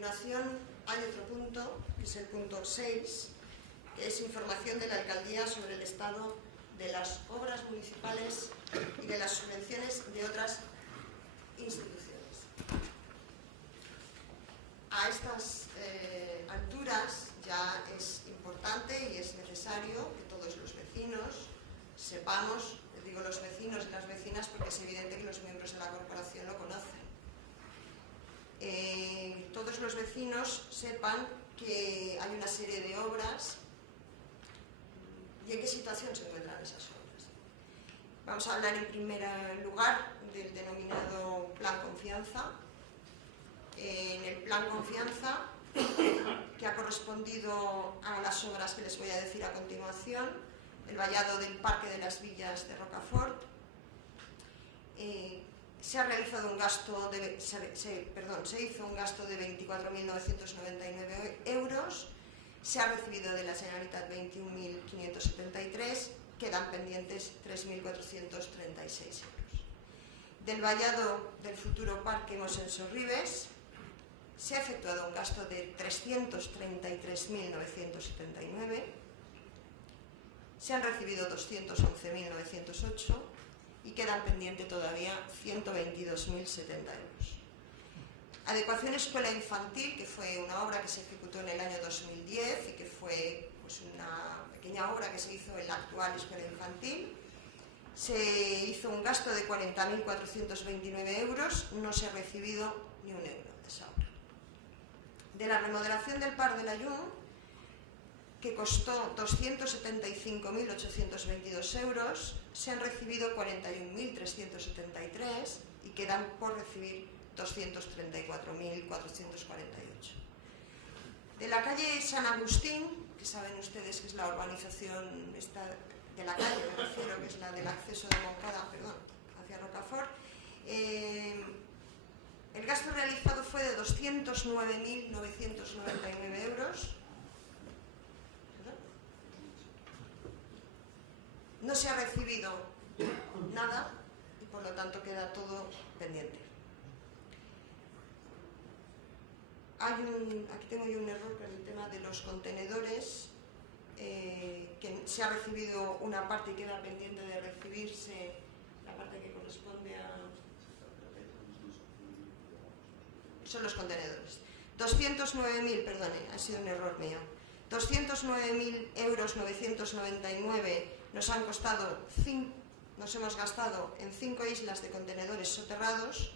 continuación hay otro punto, que es el punto 6, que es información de la Alcaldía sobre el estado de las obras municipales y de las subvenciones de otras instituciones. A estas alturas ya es importante y es necesario que todos los vecinos sepamos, digo los vecinos y las vecinas porque es evidente que los miembros de la corporación lo conocen. Todos los vecinos sepan que hay una serie de obras y en qué situación se encuentran esas obras. Vamos a hablar en primer lugar del denominado Plan Confianza. En el Plan Confianza, que ha correspondido a las obras que les voy a decir a continuación, el vallado del Parque de las Villas de Rocafort, se ha realizado un gasto de, se hizo un gasto de 24.999 euros, se ha recibido de la Generalitat 21.573, quedan pendientes 3.436 euros. Del vallado del futuro Parque Mosén Sorribes se ha efectuado un gasto de 333.979, se han recibido 211.908 y quedan pendientes todavía 122.070 euros. Adecuación escuela infantil, que fue una obra que se ejecutó en el año 2010 y que fue pues, una pequeña obra que se hizo en la actual escuela infantil. Se hizo un gasto de 40.429 euros, no se ha recibido ni un euro de esa obra. De la remodelación del Parc de la Llum, que costó 275.822 euros, se han recibido 41.373 y quedan por recibir 234.448. De la calle San Agustín, que saben ustedes que es la urbanización de la calle, me refiero, que es la del acceso de Moncada, hacia Rocafort, el gasto realizado fue de 209.999 euros. No se ha recibido nada y por lo tanto queda todo pendiente. Aquí tengo yo un error con el tema de los contenedores, que se ha recibido una parte y queda pendiente de recibirse la parte que corresponde a... Son los contenedores. 209.000, perdone, ha sido un error mío. 209.000 euros 999 nos hemos gastado en 5 islas de contenedores soterrados.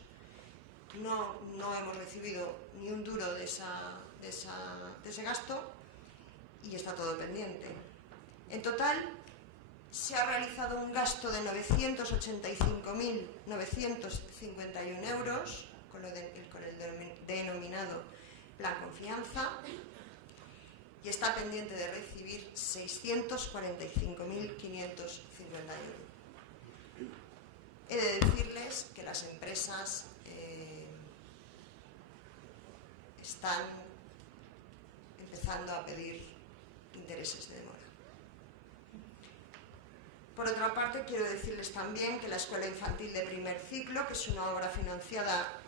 No hemos recibido ni un duro de ese gasto y está todo pendiente. En total se ha realizado un gasto de 985.951 euros con el denominado Plan Confianza, y está pendiente de recibir 645.551. He de decirles que las empresas están empezando a pedir intereses de demora. Por otra parte, quiero decirles también que la Escuela Infantil de Primer Ciclo, que es una obra financiada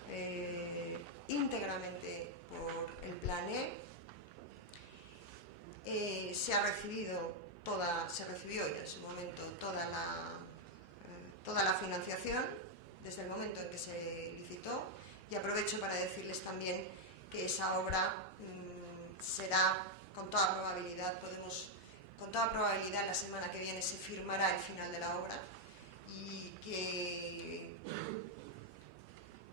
íntegramente por el Plan E, se recibió ya en su momento toda la financiación desde el momento en que se licitó, y aprovecho para decirles también que esa obra será con toda probabilidad la semana que viene se firmará el final de la obra, y que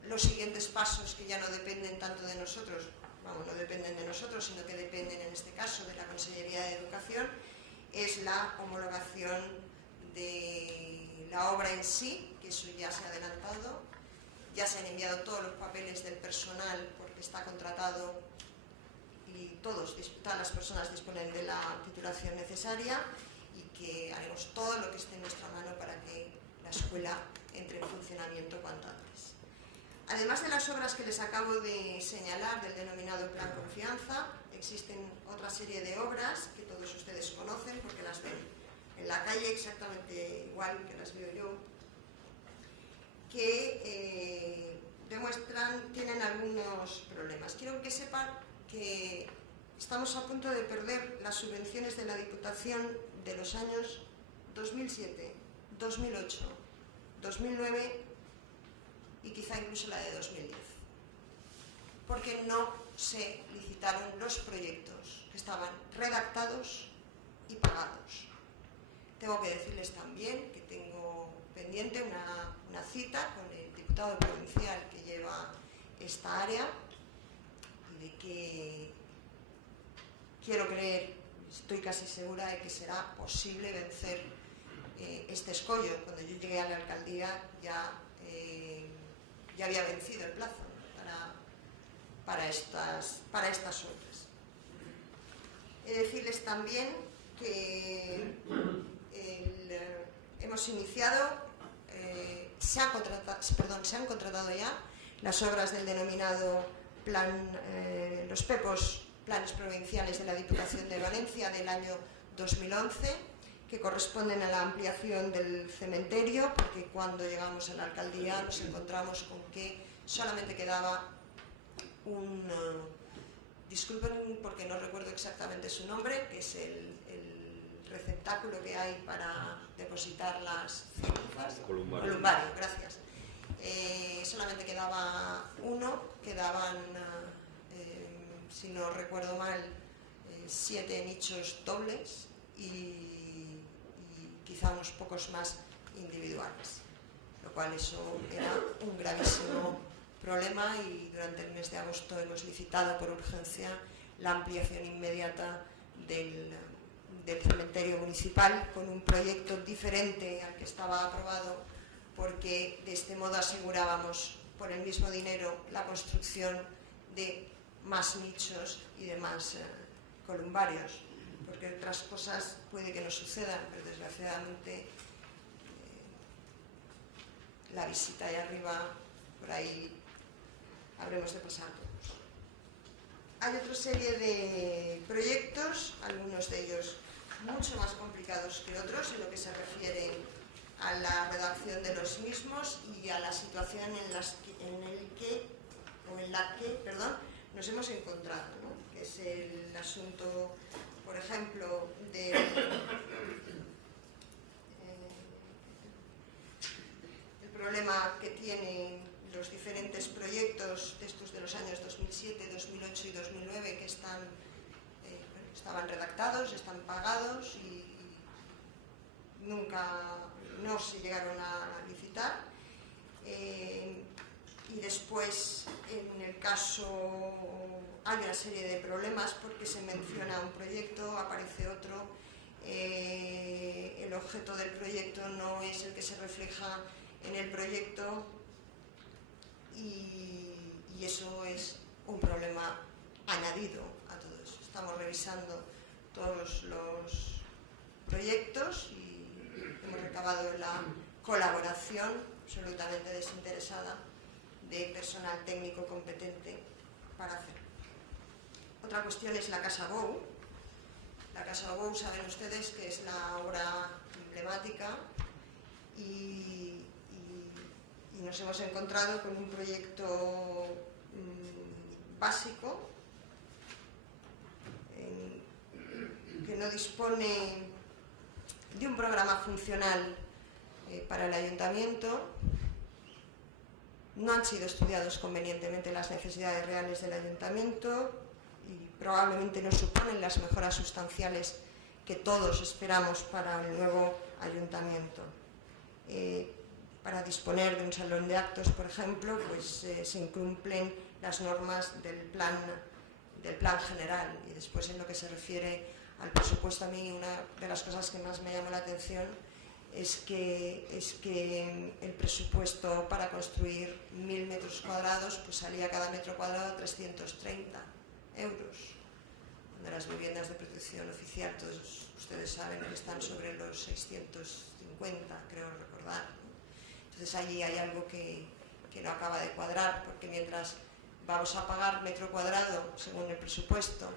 los siguientes pasos, que ya no dependen tanto de nosotros, no dependen de nosotros, sino que dependen en este caso de la Consellería de Educación, es la homologación de la obra en sí, que eso ya se ha adelantado, ya se han enviado todos los papeles del personal porque está contratado y todas las personas disponen de la titulación necesaria, y que haremos todo lo que esté en nuestra mano para que la escuela entre en funcionamiento cuanto antes. Además de las obras que les acabo de señalar del denominado Plan Confianza, existen otra serie de obras que todos ustedes conocen porque las ven en la calle exactamente igual que las veo yo, que tienen algunos problemas. Quiero que sepan que estamos a punto de perder las subvenciones de la Diputación de los años 2007, 2008, 2009 y quizá incluso la de 2010, porque no se licitaron los proyectos que estaban redactados y pagados. Tengo que decirles también que tengo pendiente una cita con el diputado provincial que lleva esta área y de que quiero creer, estoy casi segura de que será posible vencer este escollo. Cuando yo llegué a la alcaldía ya había vencido el plazo para estas obras. He de decirles también que hemos iniciado, se han contratado ya las obras del denominado plan, los PEPOs, planes provinciales de la Diputación de Valencia del año 2011, que corresponden a la ampliación del cementerio, porque cuando llegamos a la alcaldía nos encontramos con que solamente quedaba disculpen porque no recuerdo exactamente su nombre, que es el receptáculo que hay para depositar las cenizas. Columbario, gracias. Solamente quedaba uno, quedaban, si no recuerdo mal, 7 nichos dobles y quizá unos pocos más individuales, lo cual eso era un gravísimo problema y durante el mes de agosto hemos licitado por urgencia la ampliación inmediata del cementerio municipal con un proyecto diferente al que estaba aprobado, porque de este modo asegurábamos por el mismo dinero la construcción de más nichos y de más columbarios, porque otras cosas puede que no sucedan, pero desgraciadamente la visita ahí arriba, por ahí habremos de pasar todos. Hay otra serie de proyectos, algunos de ellos mucho más complicados que otros en lo que se refiere a la redacción de los mismos y a la situación en la que nos hemos encontrado, ¿no? Que es el asunto, por ejemplo, del problema que tienen los diferentes proyectos de estos de los años 2007, 2008 y 2009 que estaban redactados, están pagados y nunca no se llegaron a licitar. Y después, en el caso, hay una serie de problemas porque se menciona un proyecto, aparece otro, el objeto del proyecto no es el que se refleja en el proyecto y eso es un problema añadido a todo eso. Estamos revisando todos los proyectos y hemos recabado la colaboración absolutamente desinteresada de personal técnico competente para hacerlo. Otra cuestión es la Casa Bou. La Casa Bou, saben ustedes que es la obra emblemática y nos hemos encontrado con un proyecto básico que no dispone de un programa funcional para el ayuntamiento. No han sido estudiados convenientemente las necesidades reales del ayuntamiento y probablemente no suponen las mejoras sustanciales que todos esperamos para el nuevo ayuntamiento. Para disponer de un salón de actos, por ejemplo, pues se incumplen las normas del plan general. Y después, en lo que se refiere al presupuesto, a mí una de las cosas que más me llamó la atención es que el presupuesto para construir 1000 metros cuadrados pues salía cada metro cuadrado 330 euros. Cuando las viviendas de protección oficial, todos ustedes saben que están sobre los 650, creo recordar. Entonces allí hay algo que no acaba de cuadrar, porque mientras vamos a pagar metro cuadrado, según el presupuesto,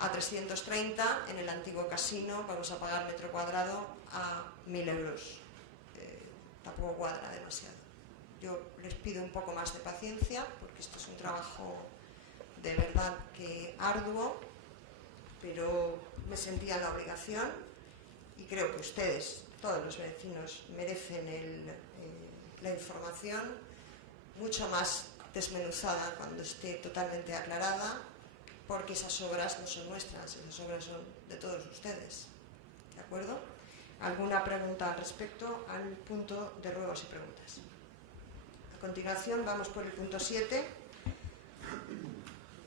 a 330, en el antiguo casino vamos a pagar metro cuadrado a 1000 euros. Tampoco cuadra demasiado. Yo les pido un poco más de paciencia, porque esto es un trabajo de verdad que arduo, pero me sentía en la obligación y creo que ustedes, todos los vecinos, merecen la información mucho más desmenuzada cuando esté totalmente aclarada, porque esas obras no son nuestras, esas obras son de todos ustedes. ¿De acuerdo? ¿Alguna pregunta al respecto al punto de ruegos y preguntas? A continuación vamos por el punto 7.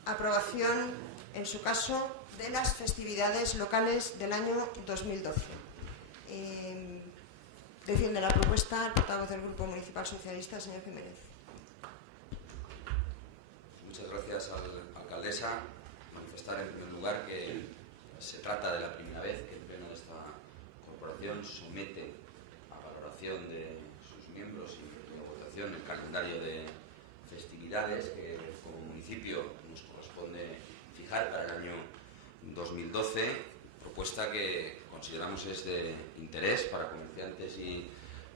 Aprobación, en su caso, de las festividades locales del año 2012. Defiende la propuesta el portavoz del Grupo Municipal Socialista, señor Jiménez. Muchas gracias a la alcaldesa. Manifestar en primer lugar que se trata de la primera vez que el Pleno de esta corporación somete a valoración de sus miembros y a votación el calendario de festividades que como municipio nos corresponde fijar para el año 2012, propuesta que consideramos es de interés para comerciantes y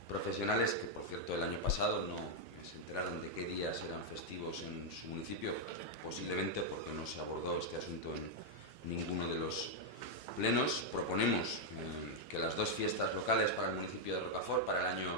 profesionales que, por cierto, el año pasado no se enteraron de qué días eran festivos en su municipio, posiblemente porque no se abordó este asunto en ninguno de los plenos. Proponemos que las dos fiestas locales para el municipio de Rocafort para el año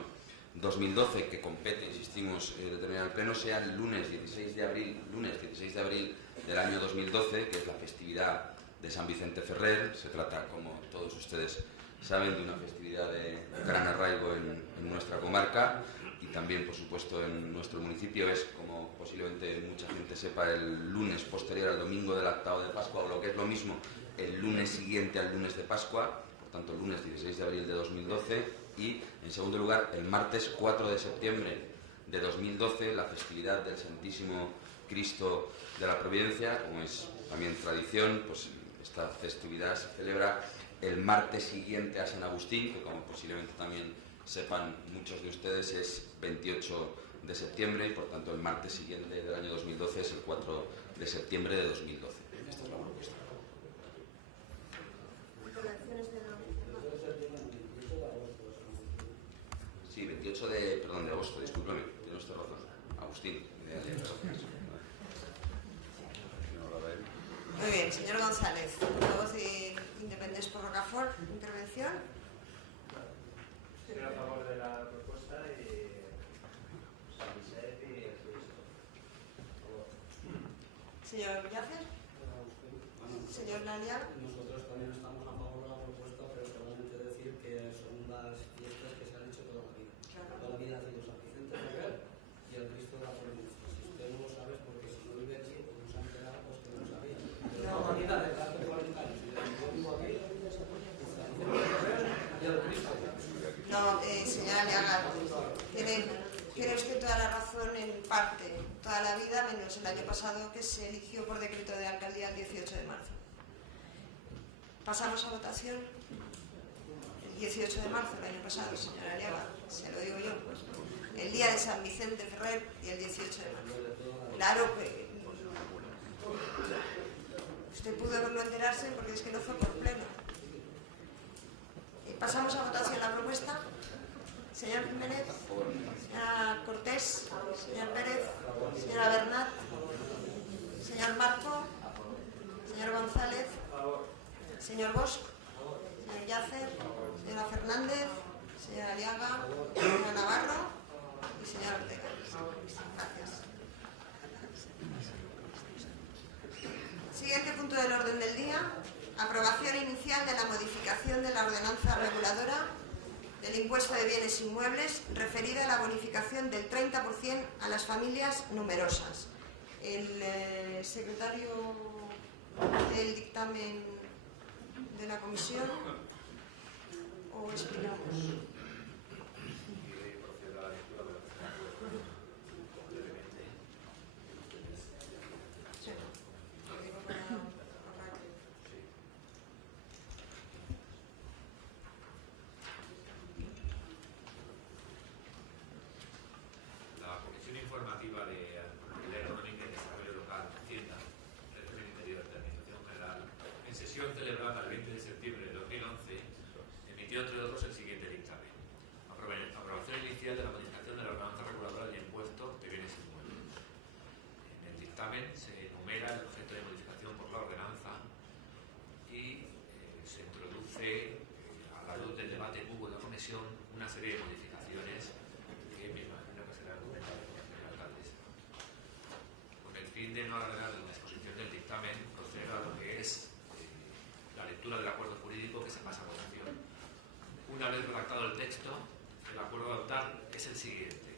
2012, que compete, insistimos, determinar el pleno, sean el lunes 16 de abril del año 2012, que es la festividad de San Vicente Ferrer. Se trata, como todos ustedes saben, de una festividad de gran arraigo en nuestra comarca y también, por supuesto, en nuestro municipio. Es, como posiblemente mucha gente sepa, el lunes posterior al domingo del octavo de Pascua, o lo que es lo mismo, el lunes siguiente al lunes de Pascua, por tanto, el lunes 16 de abril de 2012, y, en segundo lugar, el martes 4 de septiembre de 2012, la festividad del Santísimo Cristo de la Providencia. Como es también tradición, pues esta festividad se celebra el martes siguiente a San Agustín, que, como posiblemente también sepan muchos de ustedes, es 28 de septiembre, y por tanto el martes siguiente del año 2012 es el 4 de septiembre de 2012. Esta es la propuesta. Sí, 28 de agosto, discúlpeme, tiene usted razón. Agustín. Muy bien, señor González, portavoz de Independents por Rocafort, intervención. Estoy a favor de la propuesta y San Vicente y el Cristo. Señor Yacer. Señor Lalia. Nosotros también estamos a favor de la propuesta, pero solamente decir que son las fiestas que se han hecho toda la vida. Claro. Toda la vida ha sido San Vicente Ferrer y el Cristo de la Providencia. Si usted no lo sabe, es porque si no vive aquí, pues no se ha enterado, pues que no lo sabía. Pero toda la vida, desde hace 40 años, y desde que yo vivo aquí, San Vicente Ferrer y el Cristo. No, señora Aliaga, tiene usted toda la razón en parte, toda la vida, menos el año pasado, que se eligió por decreto de alcaldía el 18 de marzo. Pasamos a votación. El 18 de marzo del año pasado, señora Aliaga, se lo digo yo, pues, el día de San Vicente Ferrer y el 18 de marzo. Claro que usted pudo verlo enterarse porque es que no fue por pleno. Pasamos a votación la propuesta. Señor Jiménez, señora Cortés, señor Pérez, señora Bernat, señor Marco, señor González, señor Bosch, señor Yacer, señora Fernández, señora Aliaga, señora Navarro y señora Ortega. Gracias. Siguiente punto del orden del día. Aprobación inicial de la modificación de la ordenanza reguladora del impuesto de bienes inmuebles referida a la bonificación del 30% a las familias numerosas. El secretario del dictamen de la comisión, ¿o explicamos? Informativa de Alquiler Económica y Desarrollo Local, Hacienda, Régimen Interior de Administración General, en sesión celebrada el 20 de septiembre de 2011, emitió entre otros el siguiente dictamen. Aprobación inicial de la modificación de la ordenanza reguladora del dictamen se enumera el objeto de modificación por la ordenanza y se introduce, a la luz del debate que hubo en la comisión, una serie de modificaciones que me imagino que serán argumentadas por la señora alcaldesa. Con el fin de no alargar la exposición del dictamen, procedo a lo que es la lectura del acuerdo jurídico que se pasa a votación. Una vez redactado el texto, el acuerdo a adoptar es el siguiente.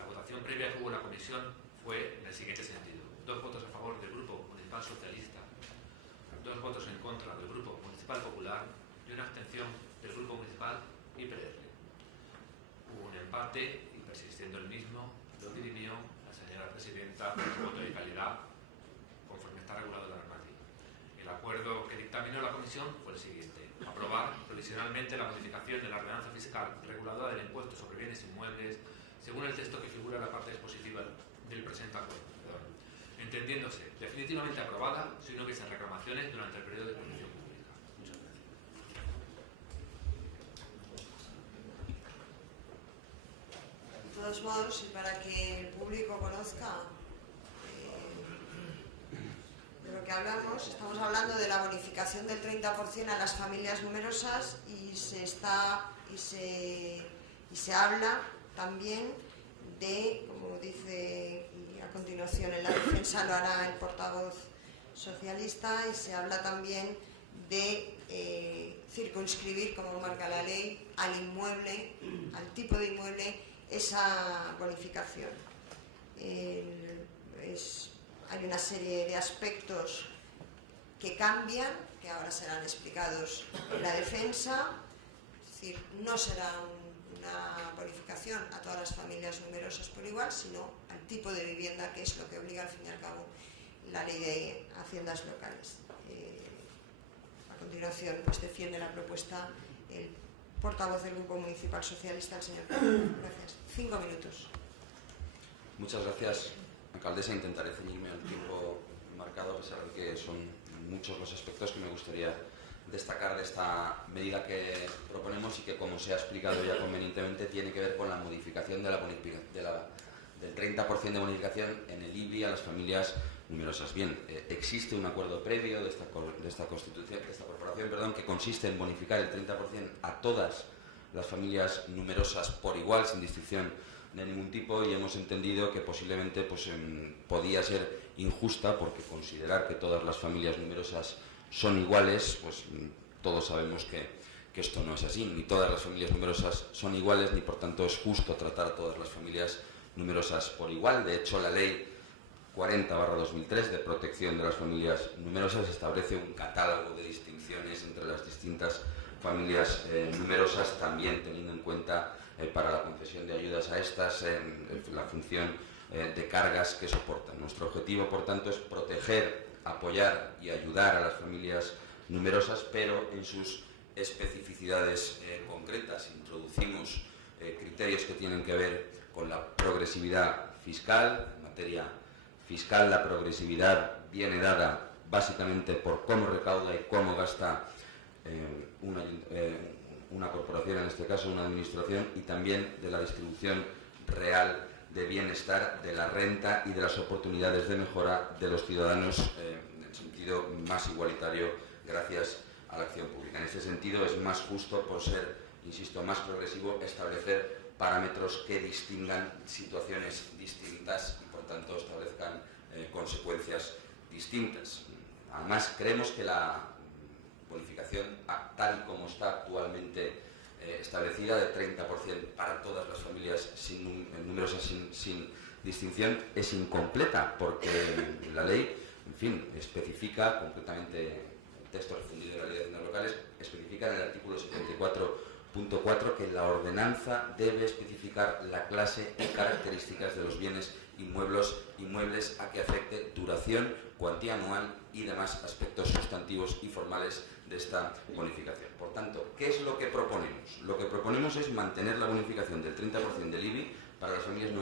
La votación previa que hubo en la comisión fue en el siguiente sentido: 2 votos a favor del Grupo Municipal Socialista, 2 votos en contra del Grupo Municipal Popular y una abstención del Grupo Municipal IPR. Hubo un empate y, persistiendo el mismo, lo dirimió la señora presidenta por voto de calidad, conforme está regulado en la normativa. El acuerdo que dictaminó la comisión fue el siguiente: aprobar provisionalmente la modificación de la ordenanza fiscal reguladora del impuesto sobre bienes inmuebles según el texto que figura en la parte expositiva del presente acuerdo, entendiéndose definitivamente aprobada si no hubiese reclamaciones durante el periodo de exposición pública. Muchas gracias. De todos modos, y para que el público conozca de lo que hablamos, estamos hablando de la bonificación del 30% a las familias numerosas y se habla también de, como dice, y a continuación en la defensa lo hará el portavoz socialista, y se habla también de circunscribir, como marca la ley, al inmueble, al tipo de inmueble, esa bonificación. Hay una serie de aspectos que cambian, que ahora serán explicados en la defensa. Es decir, no será una bonificación a todas las familias numerosas por igual, sino al tipo de vivienda, que es lo que obliga al fin y al cabo la ley de haciendas locales. A continuación, pues defiende la propuesta el portavoz del Grupo Municipal Socialista, el señor Pablo. Gracias. 5 minutos. Muchas gracias, alcaldesa. Intentaré ceñirme al tiempo marcado, a pesar de que son muchos los aspectos que me gustaría destacar de esta medida que proponemos y que, como se ha explicado ya convenientemente, tiene que ver con la modificación del 30% de bonificación en el IBI a las familias numerosas. Bien, existe un acuerdo previo de esta corporación, que consiste en bonificar el 30% a todas las familias numerosas por igual, sin distinción de ningún tipo, y hemos entendido que posiblemente podía ser injusta, porque considerar que todas las familias numerosas son iguales, pues todos sabemos que esto no es así. Ni todas las familias numerosas son iguales, ni por tanto es justo tratar a todas las familias numerosas por igual. De hecho, la ley 40/2003 de protección de las familias numerosas establece un catálogo de distinciones entre las distintas familias numerosas, también teniendo en cuenta para la concesión de ayudas a estas la función de cargas que soportan. Nuestro objetivo, por tanto, es proteger, apoyar y ayudar a las familias numerosas, pero en sus especificidades concretas. Introducimos criterios que tienen que ver con la progresividad fiscal. En materia fiscal, la progresividad viene dada básicamente por cómo recauda y cómo gasta una corporación, en este caso una administración, y también de la distribución real de bienestar, de la renta y de las oportunidades de mejora de los ciudadanos en el sentido más igualitario, gracias a la acción pública. En este sentido, es más justo, por ser, insisto, más progresivo, establecer parámetros que distingan situaciones distintas y, por tanto, establezcan consecuencias distintas. Además, creemos que la bonificación, tal como está actualmente establecida, de 30% para todas las familias numerosas sin distinción, es incompleta, porque la ley, en fin, especifica completamente, el texto refundido de la Ley de Haciendas Locales, especifica en el artículo 74.4 que la ordenanza debe especificar la clase y características de los bienes inmuebles a que afecte, duración, cuantía anual y demás aspectos sustantivos y formales de esta bonificación. Por tanto, ¿qué es lo que proponemos? Lo que proponemos es mantener la bonificación del 30% del IBI para las familias